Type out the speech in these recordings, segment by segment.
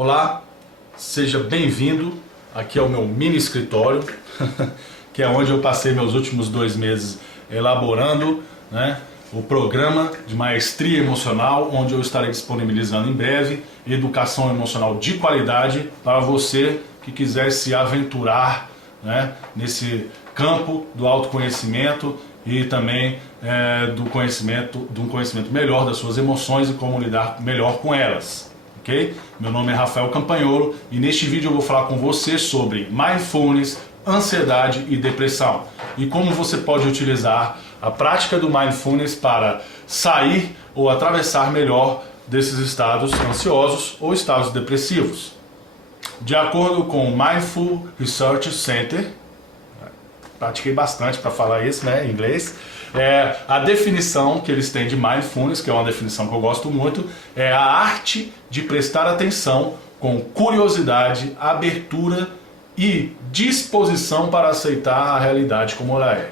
Olá, seja bem-vindo aqui ao meu mini escritório, que é onde eu passei meus últimos 2 meses elaborando, o programa de maestria emocional, onde eu estarei disponibilizando em breve educação emocional de qualidade para você que quiser se aventurar, nesse campo do autoconhecimento e também de um conhecimento melhor das suas emoções e como lidar melhor com elas. Okay? Meu nome é Rafael Campanholo e neste vídeo eu vou falar com você sobre mindfulness, ansiedade e depressão e como você pode utilizar a prática do mindfulness para sair ou atravessar melhor desses estados ansiosos ou estados depressivos. De acordo com o Mindful Research Center, pratiquei bastante para falar isso, em inglês. A definição que eles têm de mindfulness, que é uma definição que eu gosto muito, é a arte de prestar atenção com curiosidade, abertura e disposição para aceitar a realidade como ela é.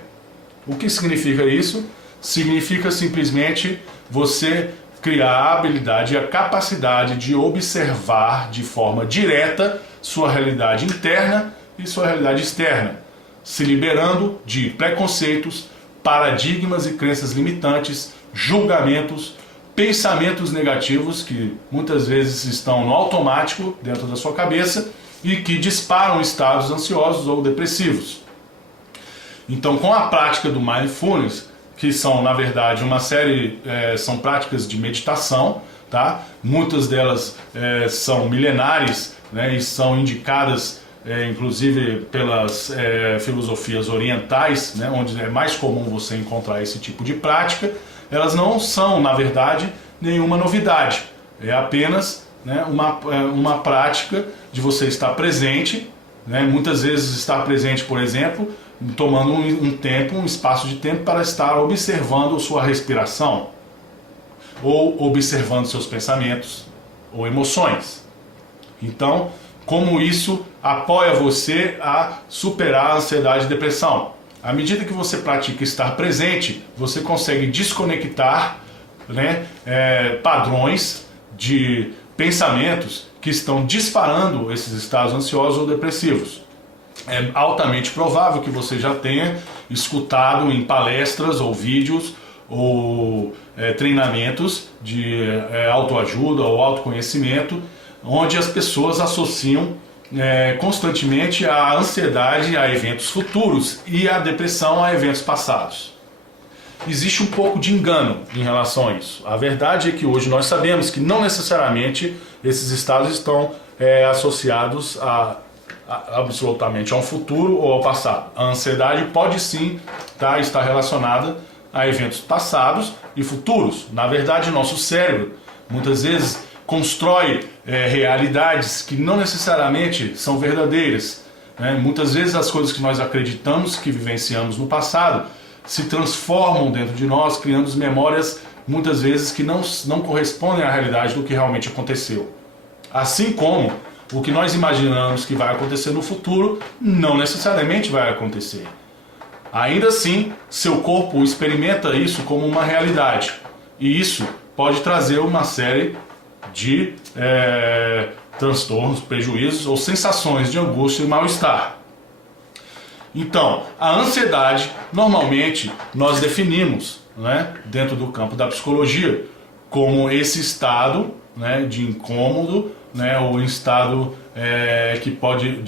O que significa isso? Significa simplesmente você criar a habilidade e a capacidade de observar de forma direta sua realidade interna e sua realidade externa, se liberando de preconceitos, paradigmas e crenças limitantes, julgamentos, pensamentos negativos que muitas vezes estão no automático dentro da sua cabeça e que disparam estados ansiosos ou depressivos. Então, com a prática do mindfulness, que são na verdade uma série, são práticas de meditação, tá? Muitas delas são milenares, e são indicadas inclusive pelas filosofias orientais, onde é mais comum você encontrar esse tipo de prática. Elas não são, na verdade, nenhuma novidade. É apenas uma prática de você estar presente, muitas vezes estar presente, por exemplo, tomando um espaço de tempo para estar observando sua respiração, ou observando seus pensamentos ou emoções. Então, como isso apoia você a superar a ansiedade e depressão. À medida que você pratica estar presente, você consegue desconectar padrões de pensamentos que estão disparando esses estados ansiosos ou depressivos. É altamente provável que você já tenha escutado em palestras ou vídeos ou treinamentos de autoajuda ou autoconhecimento, onde as pessoas associam constantemente a ansiedade a eventos futuros e a depressão a eventos passados. Existe um pouco de engano em relação a isso. A verdade é que hoje nós sabemos que não necessariamente esses estados estão associados absolutamente a um futuro ou ao passado. A ansiedade pode sim estar relacionada a eventos passados e futuros. Na verdade, nosso cérebro muitas vezes constrói realidades que não necessariamente são verdadeiras. Muitas vezes as coisas que nós acreditamos que vivenciamos no passado se transformam dentro de nós, criando memórias muitas vezes que não correspondem à realidade do que realmente aconteceu. Assim como o que nós imaginamos que vai acontecer no futuro não necessariamente vai acontecer. Ainda assim, seu corpo experimenta isso como uma realidade. E isso pode trazer uma série de transtornos, prejuízos ou sensações de angústia e mal-estar. Então, a ansiedade, normalmente, nós definimos, dentro do campo da psicologia, como esse estado de incômodo, ou estado que pode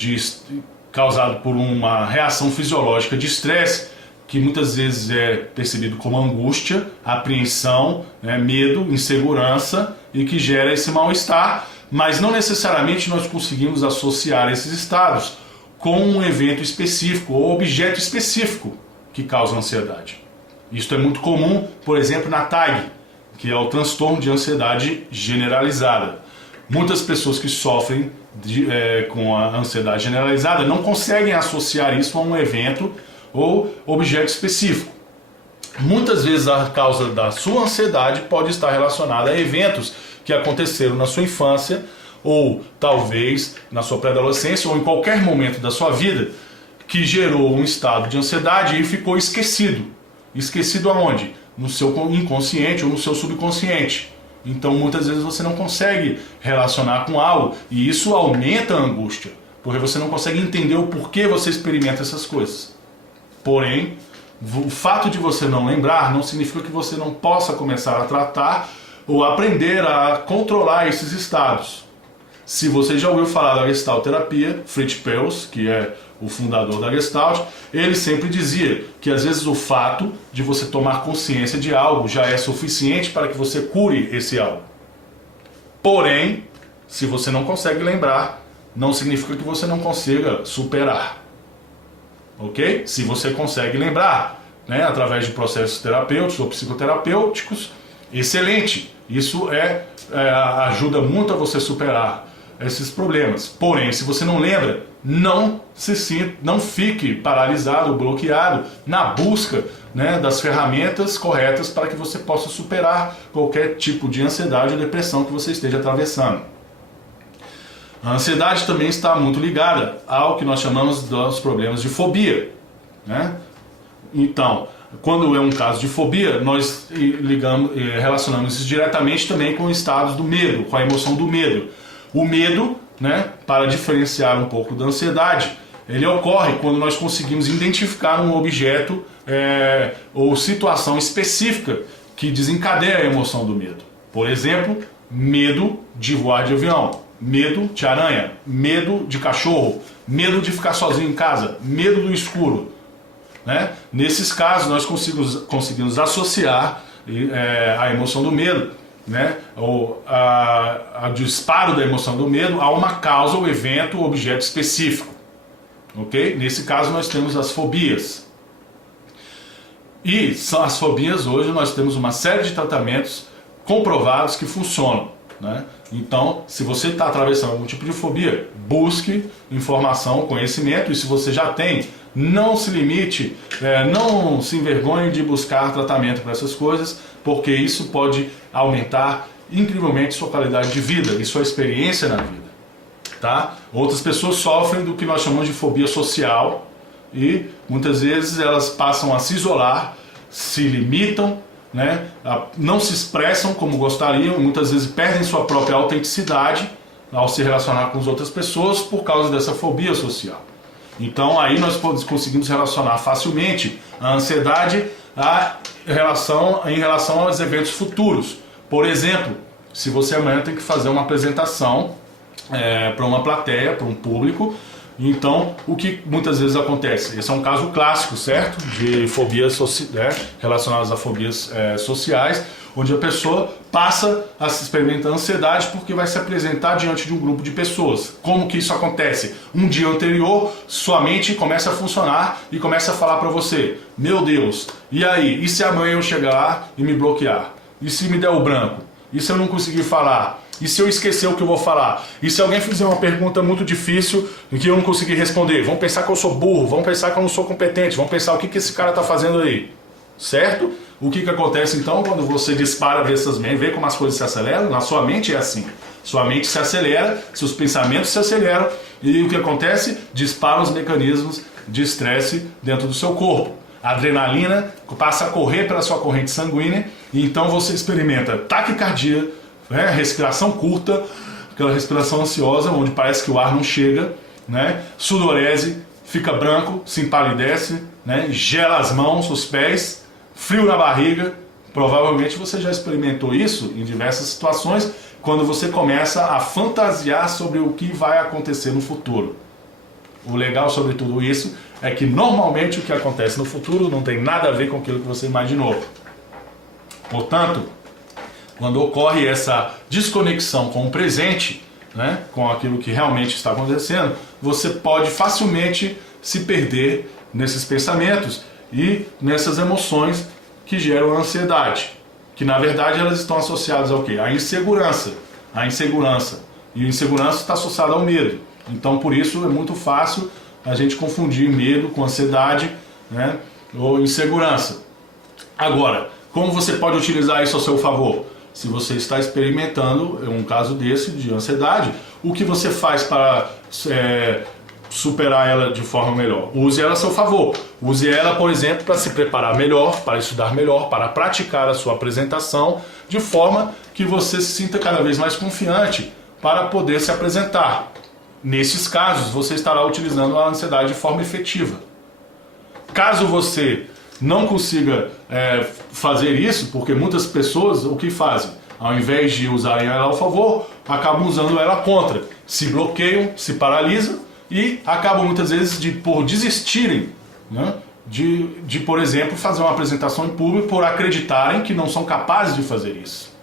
causado por uma reação fisiológica de estresse, que muitas vezes é percebido como angústia, apreensão, medo, insegurança e que gera esse mal-estar, mas não necessariamente nós conseguimos associar esses estados com um evento específico ou objeto específico que causa ansiedade. Isso é muito comum, por exemplo, na TAG, que é o transtorno de ansiedade generalizada. Muitas pessoas que sofrem com a ansiedade generalizada não conseguem associar isso a um evento ou objeto específico. Muitas vezes a causa da sua ansiedade pode estar relacionada a eventos que aconteceram na sua infância ou talvez na sua pré-adolescência ou em qualquer momento da sua vida que gerou um estado de ansiedade e ficou esquecido. Esquecido aonde? No seu inconsciente ou no seu subconsciente. Então muitas vezes você não consegue relacionar com algo e isso aumenta a angústia, porque você não consegue entender o porquê você experimenta essas coisas. Porém, o fato de você não lembrar não significa que você não possa começar a tratar ou aprender a controlar esses estados. Se você já ouviu falar da Gestalt terapia, Fritz Perls, que é o fundador da Gestalt, ele sempre dizia que às vezes o fato de você tomar consciência de algo já é suficiente para que você cure esse algo. Porém, se você não consegue lembrar, não significa que você não consiga superar. Ok? Se você consegue lembrar, né, através de processos terapêuticos ou psicoterapêuticos, excelente. Isso ajuda muito a você superar esses problemas. Porém, se você não lembra, não fique paralisado, bloqueado na busca, né, das ferramentas corretas para que você possa superar qualquer tipo de ansiedade ou depressão que você esteja atravessando. A ansiedade também está muito ligada ao que nós chamamos dos problemas de fobia, né? Então, quando é um caso de fobia, nós relacionamos isso diretamente também com estados do medo, com a emoção do medo. O medo, né, para diferenciar um pouco da ansiedade, ele ocorre quando nós conseguimos identificar um objeto ou situação específica que desencadeia a emoção do medo. Por exemplo, medo de voar de avião, medo de aranha, medo de cachorro, medo de ficar sozinho em casa, medo do escuro, né? Nesses casos nós conseguimos associar a emoção do medo, né, ou a disparo da emoção do medo a uma causa ou evento ou objeto específico. Ok? Nesse caso nós temos as fobias. E são as fobias hoje nós temos uma série de tratamentos comprovados que funcionam, né? Então, se você está atravessando algum tipo de fobia, busque informação, conhecimento, e se você já tem, não se limite, não se envergonhe de buscar tratamento para essas coisas, porque isso pode aumentar incrivelmente sua qualidade de vida e sua experiência na vida. Tá? Outras pessoas sofrem do que nós chamamos de fobia social e muitas vezes elas passam a se isolar, se limitam, né? Não se expressam como gostariam, muitas vezes perdem sua própria autenticidade ao se relacionar com as outras pessoas por causa dessa fobia social. Então aí nós conseguimos relacionar facilmente a ansiedade em relação aos eventos futuros. Por exemplo, se você amanhã tem que fazer uma apresentação para uma plateia, para um público, então o que muitas vezes acontece? Esse é um caso clássico, certo? De fobias relacionadas a fobias sociais, onde a pessoa passa a experimentar ansiedade porque vai se apresentar diante de um grupo de pessoas. Como que isso acontece? Um dia anterior, sua mente começa a funcionar e começa a falar para você: meu Deus, e aí? E se amanhã eu chegar lá e me bloquear? E se me der o branco? E se eu não conseguir falar? E se eu esquecer o que eu vou falar? E se alguém fizer uma pergunta muito difícil e que eu não conseguir responder? Vão pensar que eu sou burro, vão pensar que eu não sou competente, vão pensar o que esse cara está fazendo aí. Certo? O que acontece então quando você dispara vê como as coisas se aceleram? Na sua mente é assim. Sua mente se acelera, seus pensamentos se aceleram e o que acontece? Disparam os mecanismos de estresse dentro do seu corpo. A adrenalina passa a correr pela sua corrente sanguínea e então você experimenta taquicardia, respiração curta, aquela respiração ansiosa, onde parece que o ar não chega, né? Sudorese, fica branco, se empalidece, né? Gela as mãos, os pés, frio na barriga. Provavelmente você já experimentou isso em diversas situações, quando você começa a fantasiar sobre o que vai acontecer no futuro. O legal sobre tudo isso é que normalmente o que acontece no futuro não tem nada a ver com aquilo que você imaginou. Portanto, quando ocorre essa desconexão com o presente, né, com aquilo que realmente está acontecendo, você pode facilmente se perder nesses pensamentos e nessas emoções que geram a ansiedade, que na verdade elas estão associadas ao quê? À insegurança. A insegurança. E a insegurança está associada ao medo. Então por isso é muito fácil a gente confundir medo com ansiedade, né, ou insegurança. Agora, como você pode utilizar isso a seu favor? Se você está experimentando um caso desse de ansiedade, o que você faz para superar ela de forma melhor? Use ela a seu favor. Use ela, por exemplo, para se preparar melhor, para estudar melhor, para praticar a sua apresentação, de forma que você se sinta cada vez mais confiante para poder se apresentar. Nesses casos, você estará utilizando a ansiedade de forma efetiva. Caso você não consiga fazer isso, porque muitas pessoas o que fazem? Ao invés de usarem ela ao favor, acabam usando ela contra. Se bloqueiam, se paralisam e acabam muitas vezes por desistirem, né, de, por exemplo, fazer uma apresentação em público por acreditarem que não são capazes de fazer isso.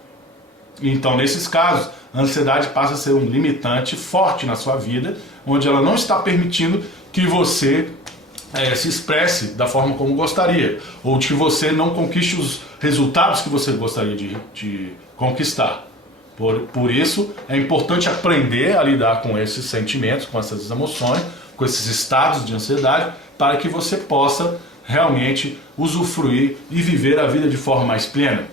Então, nesses casos, a ansiedade passa a ser um limitante forte na sua vida, onde ela não está permitindo que você se expresse da forma como gostaria, ou que você não conquiste os resultados que você gostaria de conquistar. Por isso, é importante aprender a lidar com esses sentimentos, com essas emoções, com esses estados de ansiedade, para que você possa realmente usufruir e viver a vida de forma mais plena.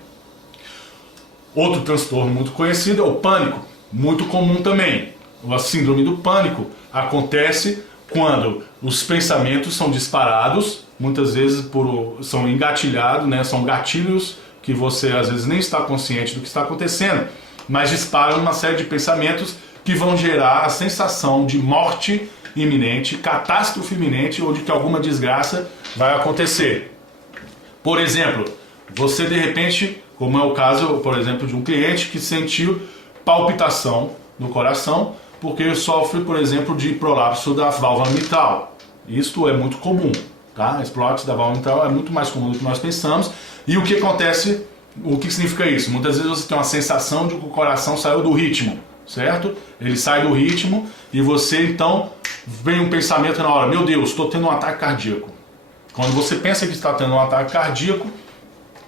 Outro transtorno muito conhecido é o pânico, muito comum também. A síndrome do pânico acontece quando os pensamentos são disparados, muitas vezes são engatilhados, né? São gatilhos que você às vezes nem está consciente do que está acontecendo, mas disparam uma série de pensamentos que vão gerar a sensação de morte iminente, catástrofe iminente, ou de que alguma desgraça vai acontecer. Por exemplo, você de repente, como é o caso, por exemplo, de um cliente que sentiu palpitação no coração, porque sofre, por exemplo, de prolapso da válvula mitral. Isto é muito comum, tá? Esse prolapso da válvula mitral é muito mais comum do que nós pensamos. E o que acontece, o que significa isso? Muitas vezes você tem uma sensação de que o coração saiu do ritmo, certo? Ele sai do ritmo e você então vem um pensamento na hora: meu Deus, estou tendo um ataque cardíaco. Quando você pensa que está tendo um ataque cardíaco,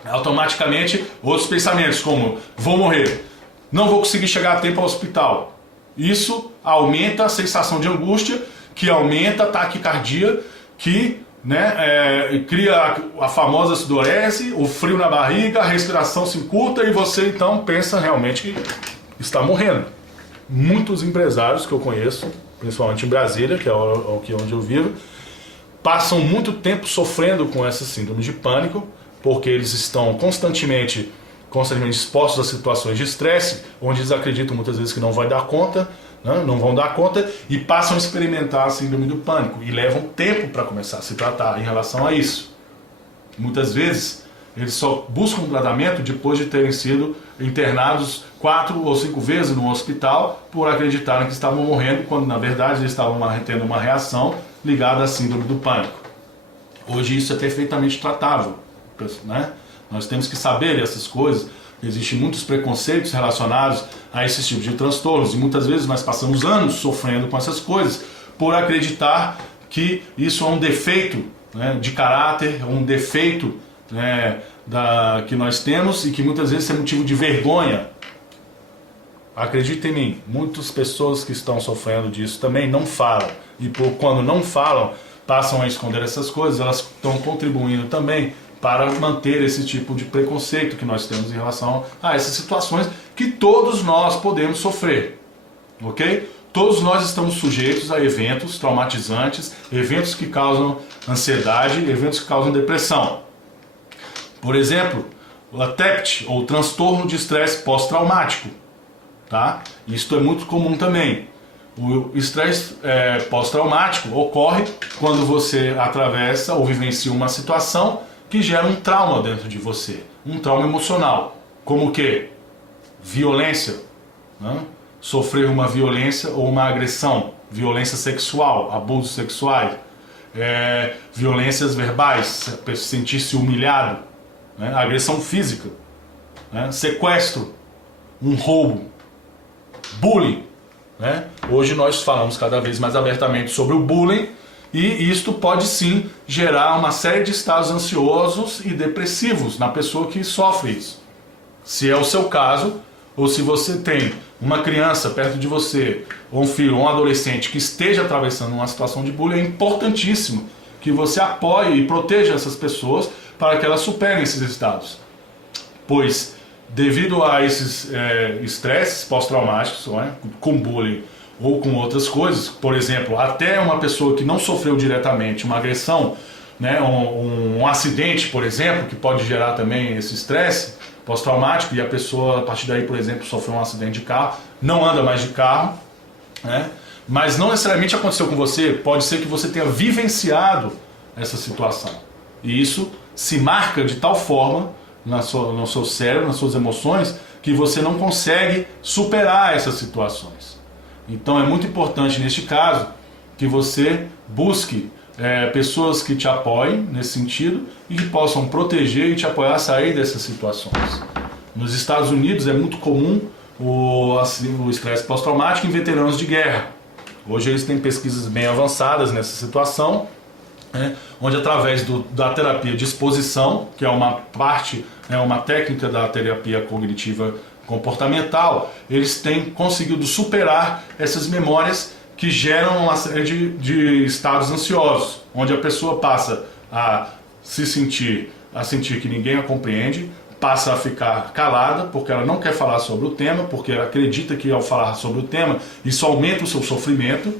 automaticamente outros pensamentos como: vou morrer, não vou conseguir chegar a tempo ao hospital. Isso aumenta a sensação de angústia, que aumenta a taquicardia, que cria a famosa sudorese, o frio na barriga, a respiração se encurta e você então pensa realmente que está morrendo. Muitos empresários que eu conheço, principalmente em Brasília, que é onde eu vivo, passam muito tempo sofrendo com essa síndrome de pânico, porque eles estão constantemente expostos a situações de estresse, onde eles acreditam muitas vezes que não vai dar conta, né? Não vão dar conta, e passam a experimentar a síndrome do pânico e levam tempo para começar a se tratar em relação a isso. Muitas vezes eles só buscam um tratamento depois de terem sido internados 4 ou 5 vezes no hospital por acreditarem que estavam morrendo, quando na verdade eles estavam tendo uma reação ligada à síndrome do pânico. Hoje isso é perfeitamente tratável, né? Nós temos que saber essas coisas. Existem muitos preconceitos relacionados a esses tipos de transtornos e muitas vezes nós passamos anos sofrendo com essas coisas por acreditar que isso é um defeito, né, de caráter, um defeito, né, que nós temos e que muitas vezes é motivo de vergonha. Acredite em mim, muitas pessoas que estão sofrendo disso também não falam, e quando não falam, passam a esconder essas coisas, elas estão contribuindo também para manter esse tipo de preconceito que nós temos em relação a essas situações que todos nós podemos sofrer, ok? Todos nós estamos sujeitos a eventos traumatizantes, eventos que causam ansiedade, eventos que causam depressão. Por exemplo, o TEPT, ou transtorno de estresse pós-traumático, tá? Isto é muito comum também. O estresse pós-traumático ocorre quando você atravessa ou vivencia uma situação que gera um trauma dentro de você, um trauma emocional, como o quê? Violência, né? Sofrer uma violência ou uma agressão, violência sexual, abusos sexuais, violências verbais, sentir-se humilhado, né? Agressão física, né? Sequestro, um roubo, bullying, né? Hoje nós falamos cada vez mais abertamente sobre o bullying, e isto pode sim gerar uma série de estados ansiosos e depressivos na pessoa que sofre isso. Se é o seu caso, ou se você tem uma criança perto de você, ou um filho, ou um adolescente que esteja atravessando uma situação de bullying, é importantíssimo que você apoie e proteja essas pessoas para que elas superem esses estados. Pois, devido a esses estresses pós-traumáticos, né, com bullying, ou com outras coisas, por exemplo, até uma pessoa que não sofreu diretamente uma agressão, né, um acidente, por exemplo, que pode gerar também esse estresse, pós-traumático e a pessoa, a partir daí, por exemplo, sofreu um acidente de carro, não anda mais de carro, né? Mas não necessariamente aconteceu com você, pode ser que você tenha vivenciado essa situação. E isso se marca de tal forma no seu cérebro, nas suas emoções, que você não consegue superar essas situações. Então é muito importante neste caso que você busque pessoas que te apoiem nesse sentido e que possam proteger e te apoiar a sair dessas situações. Nos Estados Unidos é muito comum o estresse pós-traumático em veteranos de guerra. Hoje eles têm pesquisas bem avançadas nessa situação, onde através da terapia de exposição, que é uma parte, uma técnica da terapia cognitiva comportamental, eles têm conseguido superar essas memórias que geram uma série de estados ansiosos, onde a pessoa passa a sentir que ninguém a compreende, passa a ficar calada porque ela não quer falar sobre o tema, porque ela acredita que ao falar sobre o tema isso aumenta o seu sofrimento,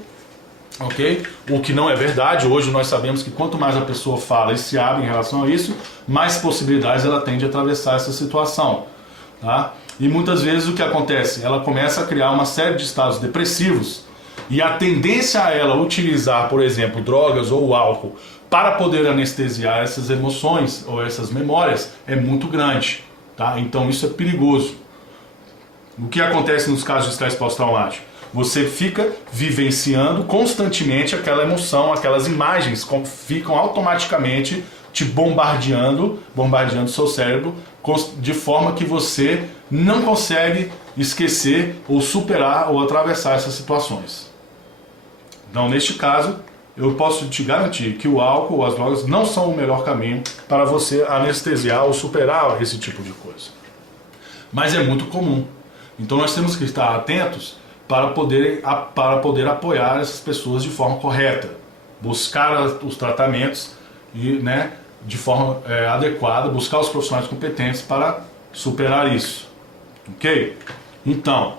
ok? O que não é verdade. Hoje nós sabemos que quanto mais a pessoa fala e se abre em relação a isso, mais possibilidades ela tem de atravessar essa situação, tá? E muitas vezes o que acontece? Ela começa a criar uma série de estados depressivos e a tendência a ela utilizar, por exemplo, drogas ou álcool para poder anestesiar essas emoções ou essas memórias é muito grande, tá? Então isso é perigoso. O que acontece nos casos de estresse pós-traumático? Você fica vivenciando constantemente aquela emoção, aquelas imagens ficam automaticamente te bombardeando seu cérebro, de forma que você não consegue esquecer ou superar ou atravessar essas situações. Então, neste caso, eu posso te garantir que o álcool ou as drogas não são o melhor caminho para você anestesiar ou superar esse tipo de coisa. Mas é muito comum. Então nós temos que estar atentos para poder apoiar essas pessoas de forma correta. Buscar os tratamentos e, de forma adequada, buscar os profissionais competentes para superar isso. Ok? Então,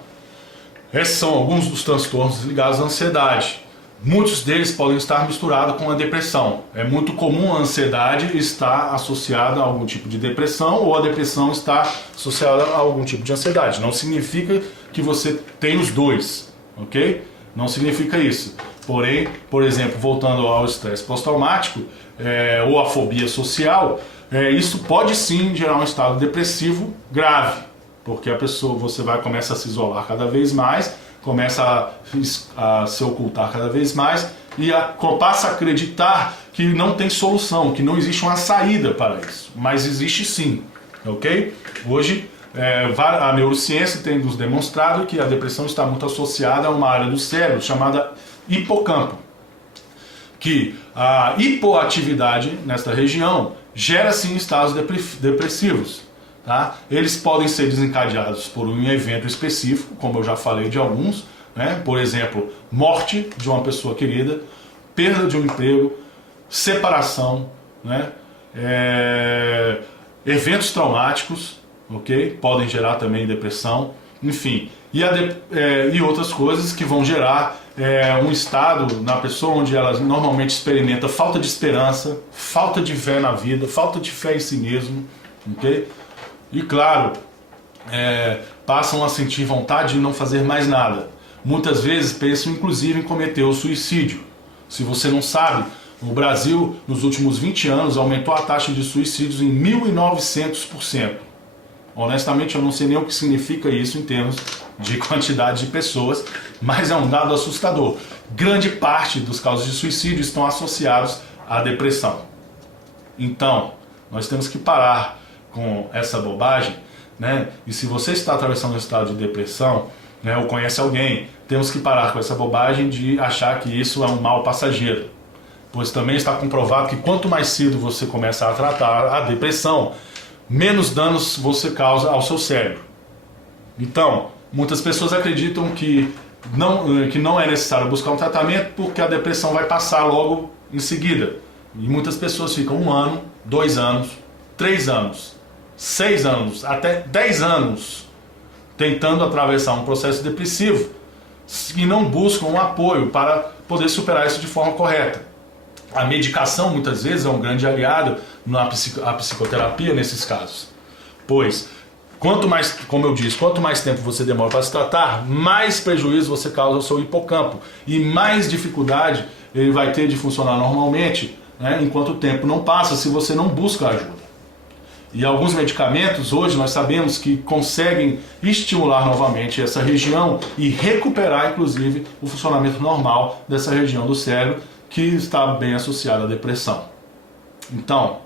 esses são alguns dos transtornos ligados à ansiedade. Muitos deles podem estar misturados com a depressão. É muito comum a ansiedade estar associada a algum tipo de depressão ou a depressão estar associada a algum tipo de ansiedade. Não significa que você tem os dois, ok? Não significa isso. Porém, por exemplo, voltando ao estresse pós-traumático ou a fobia social, isso pode sim gerar um estado depressivo grave, porque você começa a se isolar cada vez mais, começa a se ocultar cada vez mais e passa a acreditar que não tem solução, que não existe uma saída para isso. Mas existe sim, ok? Hoje a neurociência tem nos demonstrado que a depressão está muito associada a uma área do cérebro chamada hipocampo, que a hipoatividade nesta região gera sim estados depressivos. Tá? Eles podem ser desencadeados por um evento específico, como eu já falei de alguns, por exemplo, morte de uma pessoa querida, perda de um emprego, separação, eventos traumáticos, ok? Podem gerar também depressão, enfim, e outras coisas que vão gerar um estado na pessoa onde ela normalmente experimenta falta de esperança, falta de fé na vida, falta de fé em si mesmo, ok? E claro, passam a sentir vontade de não fazer mais nada. Muitas vezes pensam inclusive em cometer o suicídio. Se você não sabe, o Brasil nos últimos 20 anos aumentou a taxa de suicídios em 1.900%. Honestamente eu não sei nem o que significa isso em termos de quantidade de pessoas, mas é um dado assustador. Grande parte dos casos de suicídio estão associados à depressão. Então, nós temos que parar com essa bobagem, E se você está atravessando um estado de depressão, ou conhece alguém, temos que parar com essa bobagem de achar que isso é um mal passageiro, pois também está comprovado que quanto mais cedo você começa a tratar a depressão, menos danos você causa ao seu cérebro. Então, muitas pessoas acreditam que não é necessário buscar um tratamento porque a depressão vai passar logo em seguida. E muitas pessoas ficam 1 ano, 2 anos, 3 anos, 6 anos, até 10 anos tentando atravessar um processo depressivo e não buscam um apoio para poder superar isso de forma correta. A medicação muitas vezes é um grande aliado na psicoterapia nesses casos, pois Quanto mais, como eu disse, quanto mais tempo você demora para se tratar, mais prejuízo você causa ao seu hipocampo e mais dificuldade ele vai ter de funcionar normalmente, né, enquanto o tempo não passa, se você não busca ajuda. E alguns medicamentos, hoje nós sabemos que conseguem estimular novamente essa região e recuperar, inclusive, o funcionamento normal dessa região do cérebro que está bem associada à depressão. Então,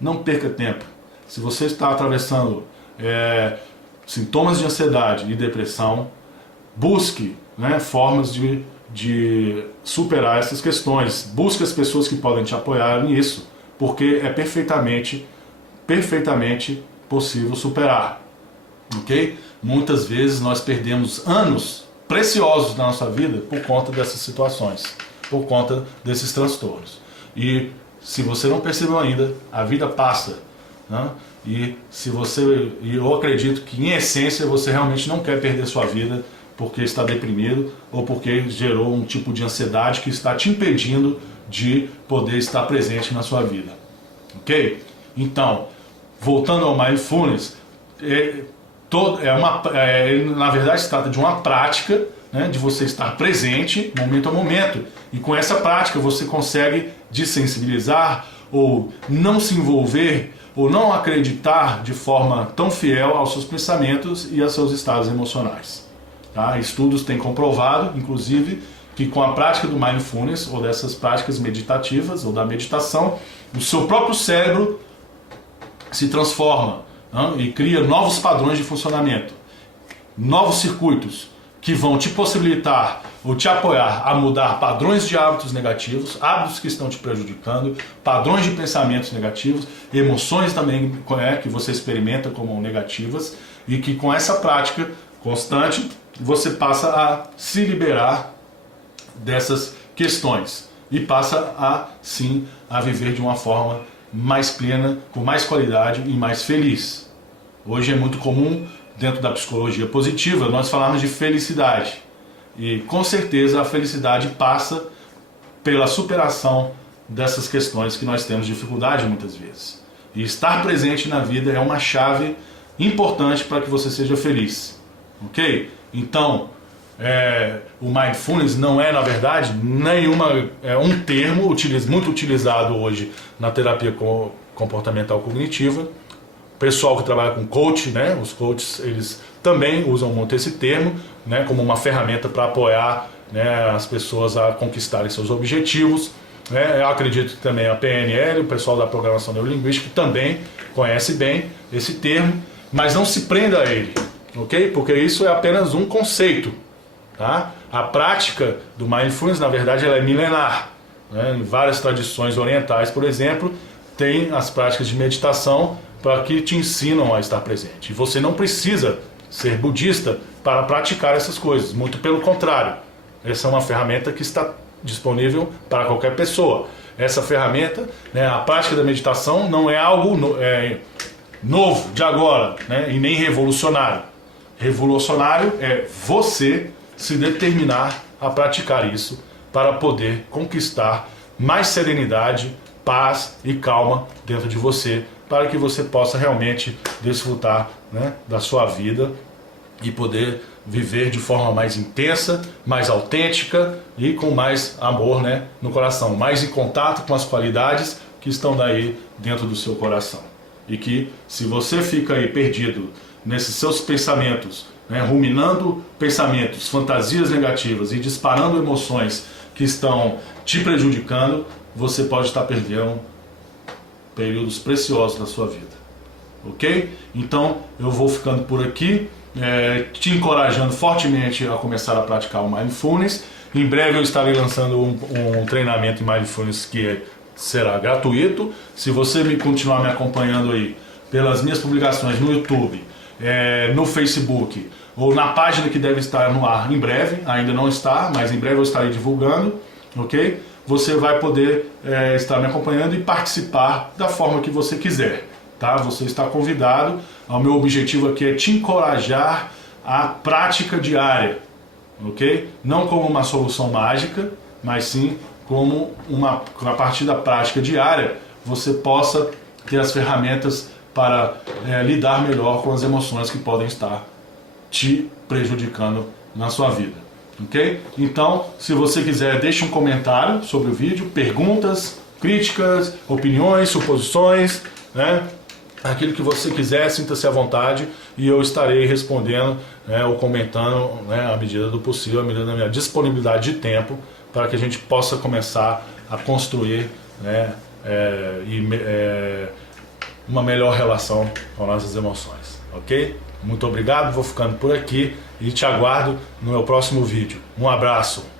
não perca tempo. Se você está atravessando sintomas de ansiedade e depressão, busque, né, formas de superar essas questões. Busque as pessoas que podem te apoiar nisso, porque é perfeitamente possível superar, ok? Muitas vezes nós perdemos anos preciosos da nossa vida por conta dessas situações, por conta desses transtornos. E se você não percebeu ainda, a vida passa, né? E eu acredito que em essência você realmente não quer perder sua vida porque está deprimido ou porque gerou um tipo de ansiedade que está te impedindo de poder estar presente na sua vida, ok? Então, voltando ao Mindfulness, na verdade se trata de uma prática, né, de você estar presente momento a momento, e com essa prática você consegue desensibilizar ou não se envolver ou não acreditar de forma tão fiel aos seus pensamentos e aos seus estados emocionais. Tá? Estudos têm comprovado, inclusive, que com a prática do Mindfulness ou dessas práticas meditativas ou da meditação, o seu próprio cérebro se transforma, né, e cria novos padrões de funcionamento, novos circuitos que vão te possibilitar ou te apoiar a mudar padrões de hábitos negativos, hábitos que estão te prejudicando, padrões de pensamentos negativos, emoções também que você experimenta como negativas, e que com essa prática constante você passa a se liberar dessas questões e passa sim a viver de uma forma mais plena, com mais qualidade e mais feliz. Hoje é muito comum, dentro da psicologia positiva, nós falarmos de felicidade. E com certeza a felicidade passa pela superação dessas questões que nós temos dificuldade muitas vezes. E estar presente na vida é uma chave importante para que você seja feliz. Ok? Então, o Mindfulness não é, na verdade, um termo muito utilizado hoje na terapia comportamental cognitiva. O pessoal que trabalha com coach, né, os coaches, eles também usam muito esse termo, né, como uma ferramenta para apoiar, né, as pessoas a conquistarem seus objetivos. Eu acredito que também a PNL, o pessoal da programação neurolinguística, também conhece bem esse termo, mas não se prenda a ele, ok? Porque isso é apenas um conceito. Tá? A prática do Mindfulness, na verdade, ela é milenar. Né? Em várias tradições orientais, por exemplo, tem as práticas de meditação para que te ensinam a estar presente. E você não precisa ser budista para praticar essas coisas, muito pelo contrário. Essa é uma ferramenta que está disponível para qualquer pessoa. Essa ferramenta, né, a prática da meditação não é algo novo de agora, né, e nem revolucionário. Revolucionário é você se determinar a praticar isso para poder conquistar mais serenidade, paz e calma dentro de você, para que você possa realmente desfrutar, né, da sua vida e poder viver de forma mais intensa, mais autêntica e com mais amor, né, no coração, mais em contato com as qualidades que estão daí dentro do seu coração. E que se você fica aí perdido nesses seus pensamentos, né, ruminando pensamentos, fantasias negativas e disparando emoções que estão te prejudicando, você pode estar perdendo períodos preciosos da sua vida. Ok? Então eu vou ficando por aqui, te encorajando fortemente a começar a praticar o Mindfulness. Em breve eu estarei lançando um treinamento em Mindfulness que será gratuito. Se você continuar me acompanhando aí pelas minhas publicações no YouTube, no Facebook ou na página que deve estar no ar em breve, ainda não está, mas em breve eu estarei divulgando, ok? Você vai poder estar me acompanhando e participar da forma que você quiser, tá? Você está convidado. O meu objetivo aqui é te encorajar à prática diária, ok? Não como uma solução mágica, mas sim como a partir da prática diária você possa ter as ferramentas para lidar melhor com as emoções que podem estar te prejudicando na sua vida, ok? Então, se você quiser, deixe um comentário sobre o vídeo, perguntas, críticas, opiniões, suposições, né? Aquilo que você quiser, sinta-se à vontade e eu estarei respondendo, né, ou comentando, né, à medida do possível, à medida da minha disponibilidade de tempo, para que a gente possa começar a construir, né, uma melhor relação com nossas emoções, ok? Muito obrigado, vou ficando por aqui e te aguardo no meu próximo vídeo. Um abraço!